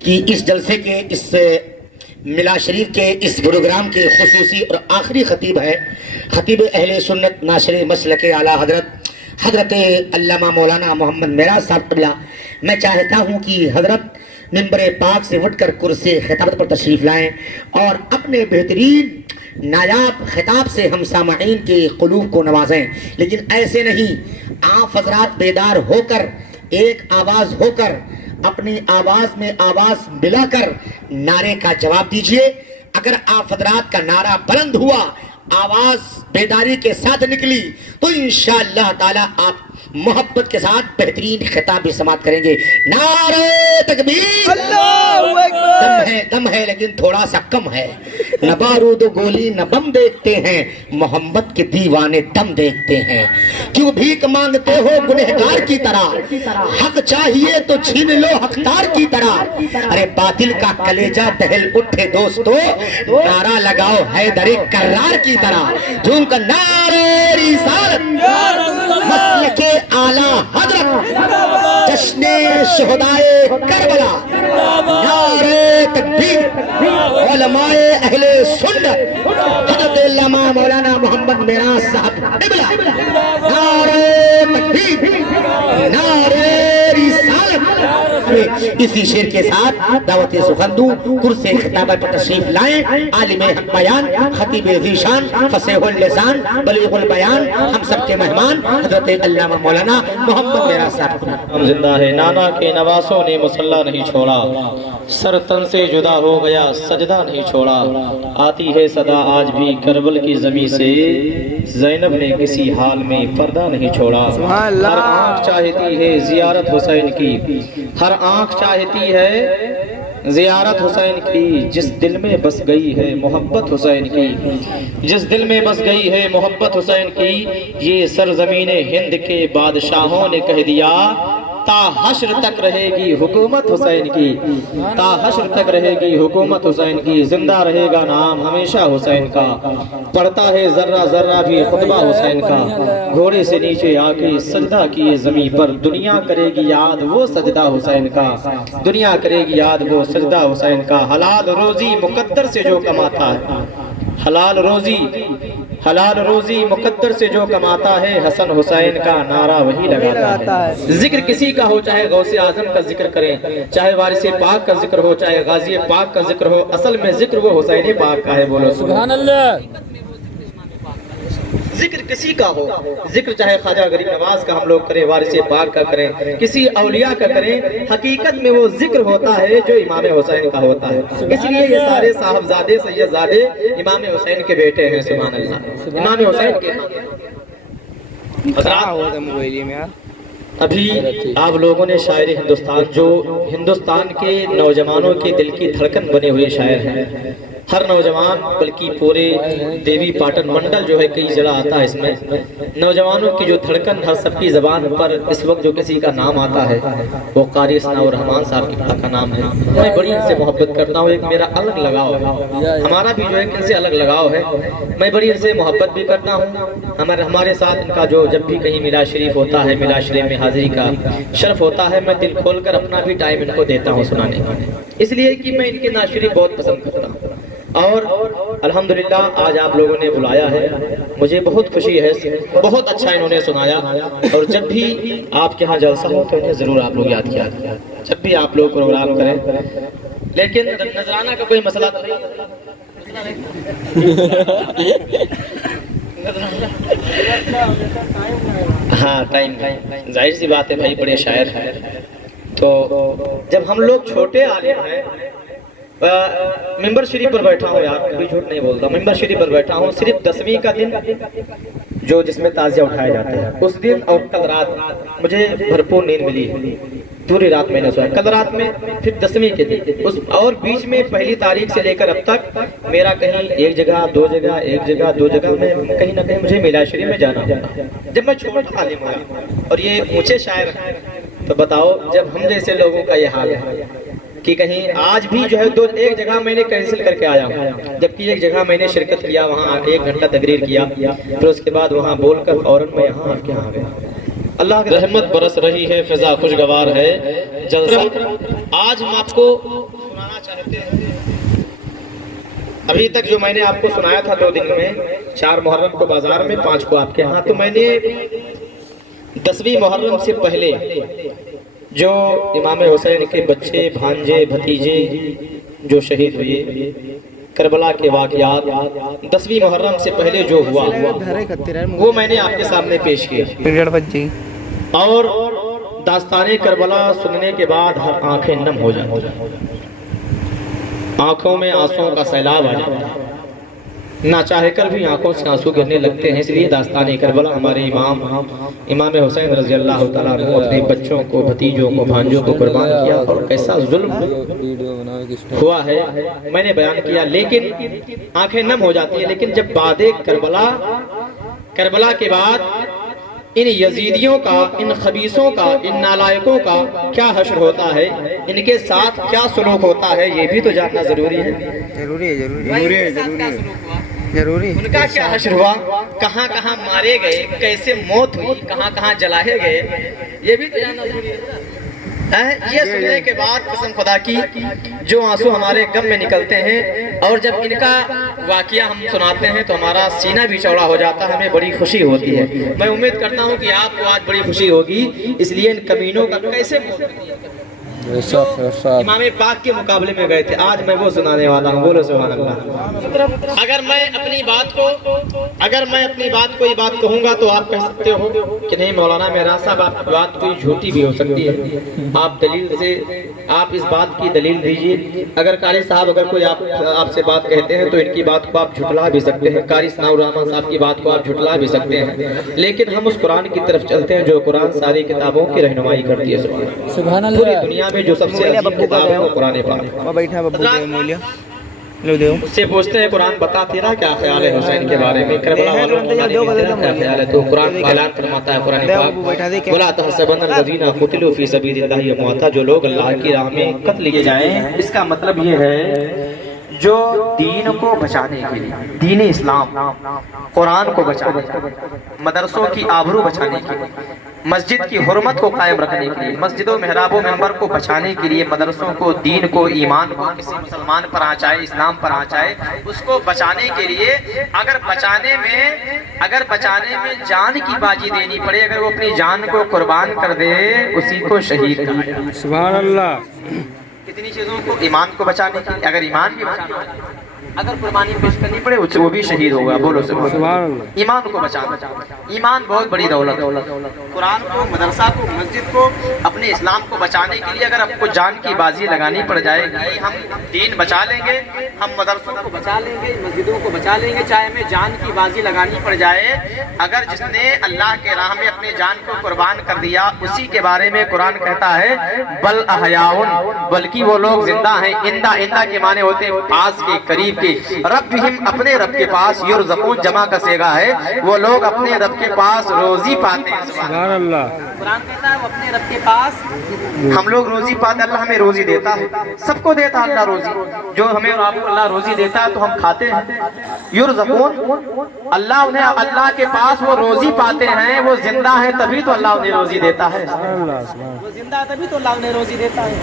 کہ اس جلسے کے اس ملا شریف کے اس پروگرام کے خصوصی اور آخری خطیب ہے خطیب اہل سنت ناصر مسلک اعلیٰ حضرت علامہ مولانا محمد معراج صاحب قبلہ۔ میں چاہتا ہوں کہ حضرت منبر پاک سے اٹھ کر کرسی خطابت پر تشریف لائیں اور اپنے بہترین نایاب خطاب سے ہم سامعین کے قلوب کو نوازیں، لیکن ایسے نہیں، آپ حضرات بیدار ہو کر ایک آواز ہو کر اپنی آواز میں آواز ملا کر نعرے کا جواب دیجئے۔ اگر آپ حضرات کا نعرہ بلند ہوا، آواز بیداری کے ساتھ نکلی، تو انشاءاللہ تعالی آپ محبت کے ساتھ بہترین خطاب بھی سماعت کریں گے۔ نعرہ تکبیر! دم ہے لیکن تھوڑا سا کم ہے۔ نہ بارود و گولی نہ بم دیکھتے ہیں، محمد کے دیوانے دم دیکھتے ہیں۔ کیوں بھیک مانگتے ہو گنہگار کی طرح، حق چاہیے تو چھین لو حقدار کی طرح۔ ارے باطل کا کلیجہ دہل اٹھے دوستو، نعرہ لگاؤ حیدر کرار کی طرح۔ جھوم کر نعرہ رسالت، مسلک اعلیٰ حضرت، جشن شہدائے کربلا، نعرہ تکبیر، علماء اہل سنت حضرت علامہ مولانا محمد معراج صاحب قبلہ، نعرہ تکبیر، نعرہ رسالت۔ اسی شعر کے ساتھ دعوت سخندو کرسی خطابت پر تشریف لائیں، عالم حق بیان، خطیب ذیشان، فصیح اللسان، بلیغ البیان، ہم سب کے مہمان حضرت علامہ مولانا محمد معراج صاحب۔ ہم زندہ ہے، نانا کے نواسوں نے مسلح نہیں چھوڑا، سر تن سے جدا ہو گیا سجدہ نہیں چھوڑا۔ آتی ہے صدا آج بھی کربل کی زمین سے، زینب نے کسی حال میں پردہ نہیں چھوڑا۔ ہر آنکھ چاہتی ہے زیارت حسین کی، ہر آنکھ چاہتی ہے زیارت حسین کی، جس دل میں بس گئی ہے محبت حسین کی، جس دل میں بس گئی ہے محبت حسین کی۔ یہ سرزمین ہند کے بادشاہوں نے کہہ دیا، تا حشر تک رہے گی حکومت حسین کی، تا حشر تک رہے گی حکومت حسین کی۔ زندہ رہے گا نام ہمیشہ حسین کا، پڑھتا ہے ذرہ ذرہ بھی خطبہ حسین کا۔ گھوڑے سے نیچے آ کے سجدہ کیے زمین پر، دنیا کرے گی یاد وہ سجدہ حسین کا، دنیا کرے گی یاد وہ سجدہ حسین کا۔ حلال روزی مقدر سے جو کماتا ہے، حلال روزی مقدر سے جو کماتا ہے، حسن حسین کا نعرہ وہی لگاتا ہے۔ ذکر کسی کا ہو، چاہے غوث اعظم کا ذکر کریں، چاہے وارث پاک کا ذکر ہو، چاہے غازی پاک کا ذکر ہو، اصل میں ذکر وہ حسین پاک کا ہے۔ بولو سبحان اللہ۔ ذکر کسی کا ہو، ذکر چاہے خواجہ غریب نواز کا ہم لوگ کریں، وارث پاک کا کریں، کسی اولیاء کا کریں، حقیقت میں وہ ذکر ہوتا ہے جو امام حسین کا ہوتا ہے۔ اس لیے یہ سارے صاحبزادے سیدزادے امام حسین کے بیٹے ہیں۔ سبحان اللہ، امام حسین کے ابھی آپ لوگوں نے شاعر ہندوستان، جو ہندوستان کے نوجوانوں کے دل کی دھڑکن بنے ہوئے شاعر ہیں، ہر نوجوان بلکہ پورے دیوی پاٹن منڈل جو ہے کئی جگہ آتا ہے، اس میں نوجوانوں کی جو دھڑکن ہر سب کی زبان پر اس وقت جو کسی کا نام آتا ہے وہ قاری ثناء الرحمن صاحب کا نام ہے۔ میں بڑی ان سے محبت کرتا ہوں، ایک میرا الگ لگاؤ ہے، ہمارا بھی جو ہے ان سے الگ لگاؤ ہے۔ میں بڑی ان سے محبت بھی کرتا ہوں، ہمارے ساتھ ان کا جو جب بھی کہیں ملا شریف ہوتا ہے، ملا شریف میں حاضری کا شرف ہوتا ہے، میں دل کھول کر اپنا بھی ٹائم ان کو دیتا ہوں سنانے کا، اس لیے کہ میں ان کے نعت شریف بہت پسند کرتا ہوں۔ اور الحمدللہ آج آپ لوگوں نے بلایا ہے، مجھے بہت خوشی ہے، بہت اچھا انہوں نے سنایا۔ اور جب بھی آپ کے ہاں جلسہ ہو تو انہیں ضرور آپ لوگ یاد کیا، جب بھی آپ لوگ پروگرام کریں۔ لیکن نذرانہ کا کوئی مسئلہ تو نہیں، ہاں ٹائم ظاہر سی بات ہے بھائی، بڑے شاعر ہیں۔ تو جب ہم لوگ چھوٹے عالم ہیں، ممبر شریف پر بیٹھا ہوں، یار کوئی جھوٹ نہیں بولتا، ممبر شریف پر بیٹھا ہوں، صرف 10ویں کا دن جو جس میں تعزیہ اٹھائے جاتے ہیں اس دن، اور کل رات مجھے بھرپور نیند ملی ہے، پوری رات میں نے سویا، کل رات میں، پھر 10ویں کے دن، اور بیچ میں پہلی تاریخ سے لے کر اب تک میرا کہیں ایک جگہ دو جگہ، ایک جگہ دو جگہ میں کہیں نہ کہیں مجھے میلا شریف میں جانا ہوتا۔ جب میں چھوٹا عالم ہوا اور یہ اونچے شاعر ہیں، تو بتاؤ جب ہم جیسے لوگوں کا یہ حال ہے کہ کہیں آج بھی جو ہے ایک جگہ میں نے کینسل کر کے آیا ہوں، جبکہ ایک جگہ میں نے شرکت کیا، وہاں 1 گھنٹہ تقریر کیا، پھر اس کے بعد وہاں بول کر فوراً میں یہاں آ گیا۔ اللہ کی رحمت برس رہی ہے، فضا خوشگوار ہے، جلسہ آج ہم آپ کو سنانا چاہتے ہیں۔ ابھی تک جو میں نے آپ کو سنایا تھا 2 دن میں، 4 محرم کو بازار میں، 5 کو آپ کے ہاں، تو میں نے 10ویں محرم سے پہلے جو امام حسین کے بچے، بھانجے، بھتیجے جو شہید ہوئے، کربلا کے واقعات 10ویں محرم سے پہلے جو ہوا وہ میں نے آپ کے سامنے پیش کیا، اور داستان کربلا سننے کے بعد ہر آنکھیں نم ہو جاتی، آنکھوں میں آنسوؤں کا سیلاب آ جاتا ہے، نہ چاہے کر بھی آنکھوں سے آنسو گرنے لگتے ہیں۔ اس لیے داستان کربلا ہمارے امام حسین رضی اللہ تعالیٰ عنہ اپنے بچوں کو، بھتیجوں کو، بھانجوں کو قربان کیا، اور کیسا ظلم ہوا ہے میں نے بیان کیا، لیکن آنکھیں نم ہو جاتی ہیں۔ لیکن جب بعد کربلا کے بعد ان یزیدیوں کا، ان خبیثوں کا، ان نالائقوں کا کیا حشر ہوتا ہے، ان کے ساتھ کیا سلوک ہوتا ہے، یہ بھی تو جاننا ضروری ہے۔ ضروری ان کا کیا حشر ہوا، کہاں کہاں مارے گئے، کیسے موت ہوئی، کہاں کہاں جلائے گئے، یہ بھی تو جاننا ضروری ہے۔ یہ سننے کے بعد قسم خدا کی جو آنسو ہمارے غم میں نکلتے ہیں، اور جب ان کا واقعہ ہم سناتے ہیں تو ہمارا سینہ بھی چوڑا ہو جاتا ہے، ہمیں بڑی خوشی ہوتی ہے۔ میں امید کرتا ہوں کہ آپ کو آج بڑی خوشی ہوگی، اس لیے ان کمینوں کا کیسے امام پاک کے مقابلے میں گئے تھے، آج میں وہ سنانے والا ہوں۔ بولو سبحان اللہ۔ اگر میں اپنی بات کو یہ بات کہوں گا تو آپ کہہ سکتے ہو کہ نہیں مولانا معراج صاحب، آپ کی بات کوئی جھوٹی بھی ہو سکتی ہے، آپ اس بات کی دلیل دیجئے۔ اگر قاری صاحب اگر کوئی آپ سے بات کہتے ہیں تو ان کی بات کو آپ جھٹلا بھی سکتے ہیں، قاری ثناء الرحمن صاحب کی بات کو آپ جھٹلا بھی سکتے ہیں، لیکن ہم اس قرآن کی طرف چلتے ہیں جو قرآن ساری کتابوں کی رہنمائی کرتی ہے۔ سبحان اللہ۔ پوری دنیا میں جو سب سے عظیم کتاب ہے وہ قرآن پاک ہے۔ سے پوچھتے ہیں قرآن بتا تیرا کیا خیال ہے حسین کے بارے میں، کربلا والوں کے بارے میں تیرا کیا خیال ہے؟ تو قرآن اعلان فرماتا ہے قرآن پاک، وَلَا تَحْسَبَنَّ الَّذِينَ قُتِلُوا فِي سَبِيلِ اللَّهِ أَمْوَاتًا، جو لوگ اللہ کی راہ میں قتل کیے جائیں، اس کا مطلب یہ ہے جو دین کو بچانے کے لیے، دین اسلام، قرآن کو بچانے کے لیے، مدرسوں کی آبرو بچانے کے لیے، مسجد کی حرمت کو قائم رکھنے کے لیے، مسجد و محراب و منبر کو بچانے کے لیے، مدرسوں کو، دین کو، ایمان کو کسی مسلمان پر آ جائے، اسلام پر آ جائے، اس کو بچانے کے لیے اگر بچانے میں جان کی باجی دینی پڑے، اگر وہ اپنی جان کو قربان کر دے، اسی کو شہید کہا جاتا ہے۔ سبحان اللہ۔ کتنی چیزوں کو، ایمان کو بچانے کے لیے، اگر ایمان بھی بچانا ہے، اگر قربانی پیش کرنی پڑے وہ بھی شہید ہوگا۔ بولو سبحان اللہ۔ ایمان کو بچانا، ایمان بہت بڑی دولت ہے۔ قرآن کو، مدرسہ کو، مسجد کو، اپنے اسلام کو بچانے کے لیے اگر آپ کو جان کی بازی لگانی پڑ جائے گی، ہم دین بچا لیں گے، ہم مدرسوں کو بچا لیں گے، مسجدوں کو بچا لیں گے، چاہے ہمیں جان کی بازی لگانی پڑ جائے۔ اگر جس نے اللہ کے راہ میں اپنے جان کو قربان کر دیا، اسی کے بارے میں قرآن کہتا ہے بل احیاؤن، بلکہ وہ لوگ زندہ ہیں۔ اندہ کے معنی ہوتے ہیں پاس کے، قریب کے، ربہم اپنے رب کے پاس، یرزقون جمع کا صیغہ ہے، وہ لوگ اپنے رب کے پاس روزی پاتے ہیں۔ سبحان اللہ۔ قرآن کہتا ہے وہ اپنے رب کے پاس ہم لوگ روزی پاتے، اللہ ہمیں روزی دیتا ہے، سب کو دیتا اللہ روزی، جو ہمیں اور آپ کو اللہ روزی دیتا ہے تو ہم کھاتے ہیں۔ یرزقون، اللہ انہیں، اللہ کے پاس وہ روزی پاتے ہیں، وہ زندہ ہے تبھی تو اللہ انہیں روزی دیتا ہے، وہ زندہ ہے تبھی تو اللہ انہیں روزی دیتا ہے۔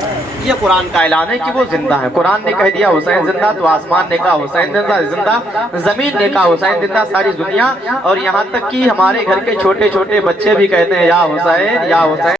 یہ قرآن کا اعلان ہے کہ وہ زندہ ہے۔ قرآن نے کہہ دیا حسین زندہ، تو آسمان نے کہا حسین زندہ، زمین نے کہا حسین زندہ، ساری دنیا، اور یہاں تک کہ ہمارے گھر کے چھوٹے چھوٹے بچے بھی کہتے ہیں یا حسین یا حسین۔